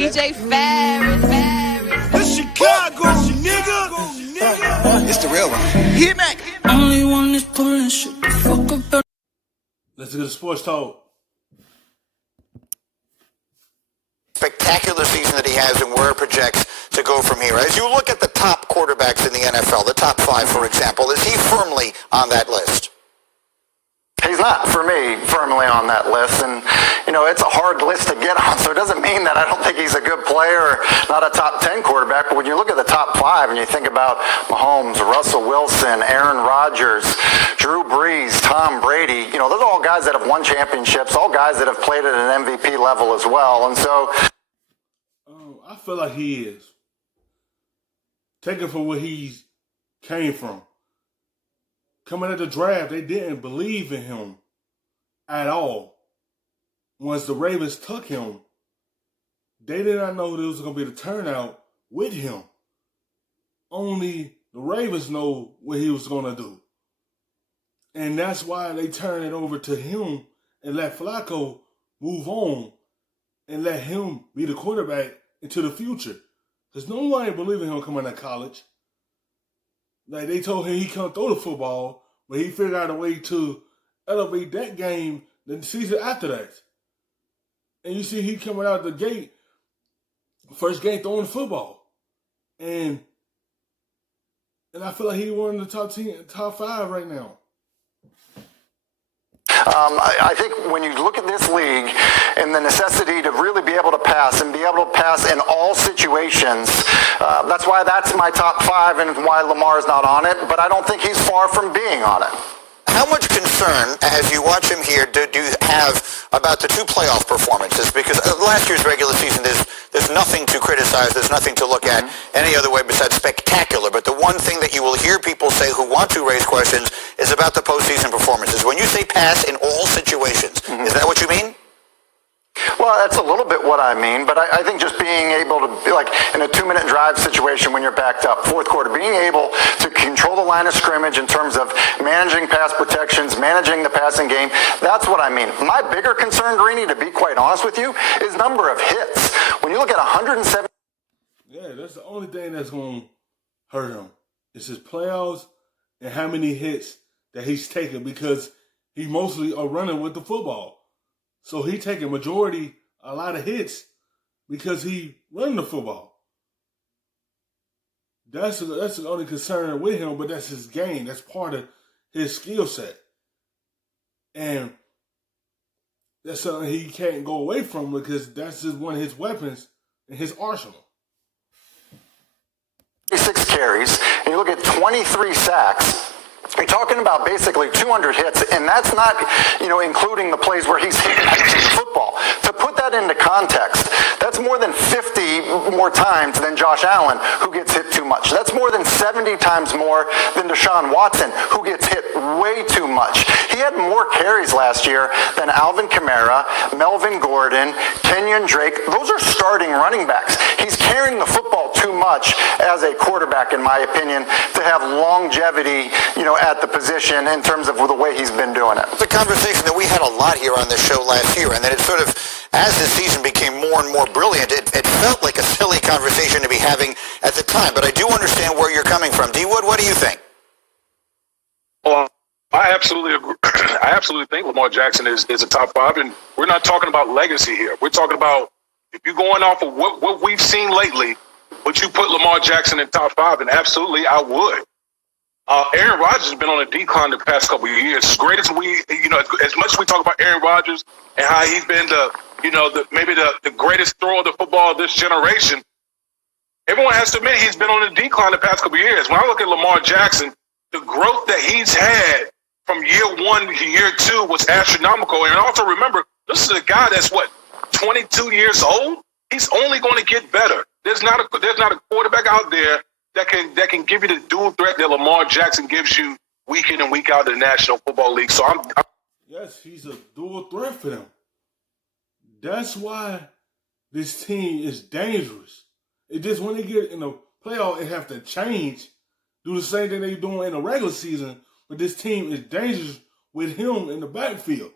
DJ Ferris. The Chicago, nigga. It's the real one. Hit me. Only one is pulling shit the fuck up. Let's get a sports talk. Spectacular season that he has and where it projects to go from here. As you look at the top quarterbacks in the NFL, the top 5, for example, is he firmly on that list? He's not, for me, firmly on that list. And, you know, it's a hard list to get on, so it doesn't mean that I don't think he's a good player or not a top 10 quarterback. But when you look at the top 5 and you think about Mahomes, Russell Wilson, Aaron Rodgers, Drew Brees, Tom Brady, you know, those are all guys that have won championships, all guys that have played at an MVP level as well. And so I feel like he is. Taken from where he's came from. Coming at the draft, they didn't believe in him at all. Once the Ravens took him, they did not know there was going to be the turnout with him. Only the Ravens know what he was going to do. And that's why they turned it over to him and let Flacco move on and let him be the quarterback into the future. Because no one ain't believing him coming out of college. Like, they told him he couldn't throw the football, but he figured out a way to elevate that game the season after that. And you see he coming out the gate, first game throwing the football. And I feel like he's one of the top 5 right now. I think when you look at this league and the necessity to really be able to pass and be able to pass in all situations, that's why that's my top 5 and why Lamar is not on it, but I don't think he's far from being on it. How much concern, as you watch him here, do you have about the 2 playoff performances? Because last year's regular season, there's nothing to criticize, there's nothing to look at any other way besides spectacular. But the one thing that you will hear people say who want to raise questions is about the postseason performances. When you say pass in all situations, is that what you mean? Well, that's a little bit what I mean, but I think just being able to be like in a 2-minute drive situation when you're backed up, fourth quarter, being able to control the line of scrimmage in terms of managing pass protections, managing the passing game, that's what I mean. My bigger concern, Greeny, to be quite honest with you, is number of hits. When you look at 107... Yeah, that's the only thing that's going to hurt him. It's his playoffs and how many hits that he's taking because he mostly are running with the football. So he taking a lot of hits because he running the football. That's the only concern with him, but that's his game. That's part of his skill set. And that's something he can't go away from because that's just one of his weapons in his arsenal. 6 carries, and you look at 23 sacks. You're talking about basically 200 hits, and that's not, including the plays where he's hitting the football. To put that into context, that's more than 50 more times than Josh Allen, who gets hit too much. That's more than 70 times more than Deshaun Watson, who gets hit way too much. He had more carries last year than Alvin Kamara, Melvin Gordon, Kenyon Drake. Those are starting running backs. He's carrying the football too much as a quarterback, in my opinion, to have longevity, at the position in terms of the way he's been doing it. It's a conversation that we had a lot here on this show last year, and then it sort of, as the season became more and more brilliant, it felt like a silly conversation to be having at the time. But I do understand where you're coming from. D. Wood, what do you think? Well, I absolutely agree. I absolutely think Lamar Jackson is a top 5, and we're not talking about legacy here. We're talking about, if you're going off of what we've seen lately, would you put Lamar Jackson in top 5? And absolutely, I would. Aaron Rodgers has been on a decline the past couple of years. As great as as much as we talk about Aaron Rodgers and how he's been maybe the greatest thrower of the football of this generation, everyone has to admit he's been on a decline the past couple of years. When I look at Lamar Jackson, the growth that he's had from year 1 to year 2 was astronomical. And also remember, this is a guy that's 22 years old. He's only going to get better. There's not a quarterback out there that can give you the dual threat that Lamar Jackson gives you week in and week out in the National Football League. So Yes, he's a dual threat for them. That's why this team is dangerous. It just when they get in the playoff, they have to change, do the same thing they're doing in the regular season. But this team is dangerous with him in the backfield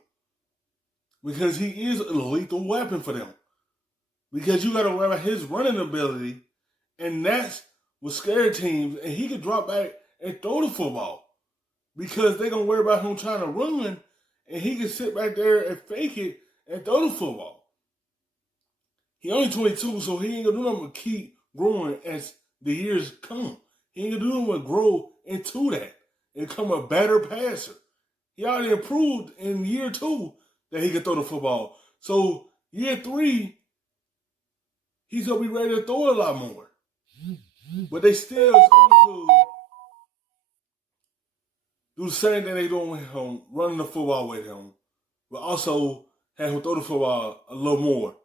because he is a lethal weapon for them. because you got to worry about his running ability, and that's what scared teams. And he could drop back and throw the football because they're going to worry about him trying to run, and he can sit back there and fake it and throw the football. He only 22, so he ain't going to do nothing but keep growing as the years come. He ain't going to do nothing but grow into that and become a better passer. He already improved in year 2 that he could throw the football. So year 3, he's going to be ready to throw it a lot more. But they still is going to do the same thing they doing with him, running the football with him, but also have him throw the football a little more.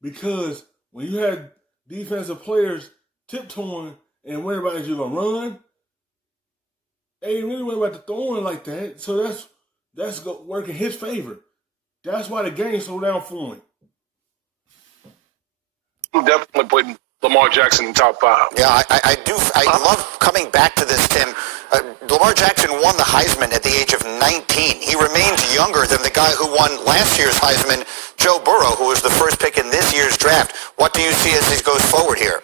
Because when you have defensive players tiptoeing and worry about if you're going to run, they ain't really worried about the throwing like that. So that's working his favor. That's why the game's so down for him. I'm definitely putting Lamar Jackson in top 5. Yeah, I do. I love coming back to this, Tim. Lamar Jackson won the Heisman at the age of 19. He remains younger than the guy who won last year's Heisman, Joe Burrow, who was the first pick in this year's draft. What do you see as he goes forward here?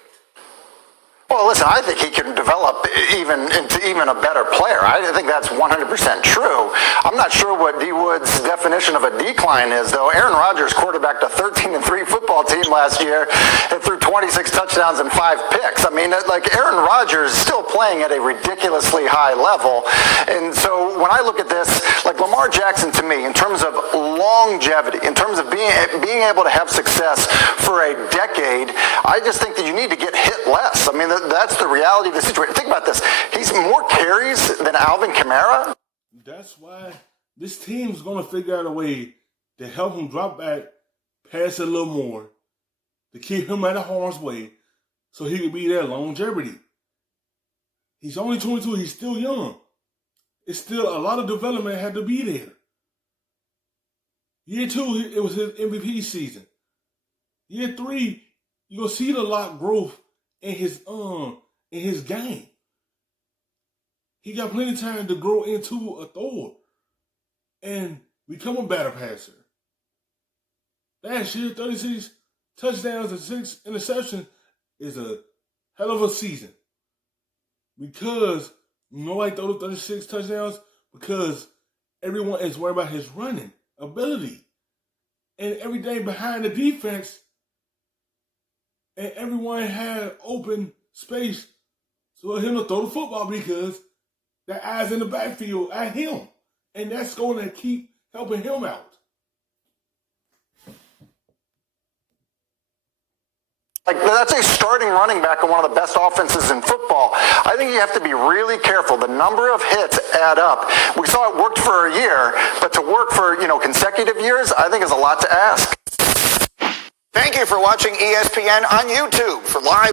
Well, listen, I think he can develop into even a better player. I think that's 100% true. I'm not sure what D. Wood's definition of a decline is, though. Aaron Rodgers quarterbacked a 13-3 football team last year and threw 26 touchdowns and 5 picks. I mean, like, Aaron Rodgers is still playing at a ridiculously high level. And so when I look at this, like Lamar Jackson, to me, in terms of longevity, in terms of being able to have success for a decade, I just think that you need to get hit less. I mean, that's the reality of the situation. Think about this. He's more carries than Alvin Kamara. That's why this team's going to figure out a way to help him drop back, pass a little more, to keep him out of harm's way so he can be there longevity. He's only 22. He's still young. It's still a lot of development had to be there. Year 2, it was his MVP season. Year 3, you're going to see the lot growth in his game. He got plenty of time to grow into a thrower and become a better passer. Last year, 36 touchdowns and 6 interceptions is a hell of a season. Because you know why he threw 36 touchdowns? Because everyone is worried about his running ability. And everything behind the defense, and everyone had open space for him to throw the football because the eyes in the backfield at him. And that's going to keep helping him out. Like, that's a starting running back in one of the best offenses in football. I think you have to be really careful. The number of hits add up. We saw it worked for a year, but to work for, consecutive years, I think is a lot to ask. Thank you for watching ESPN on YouTube. For live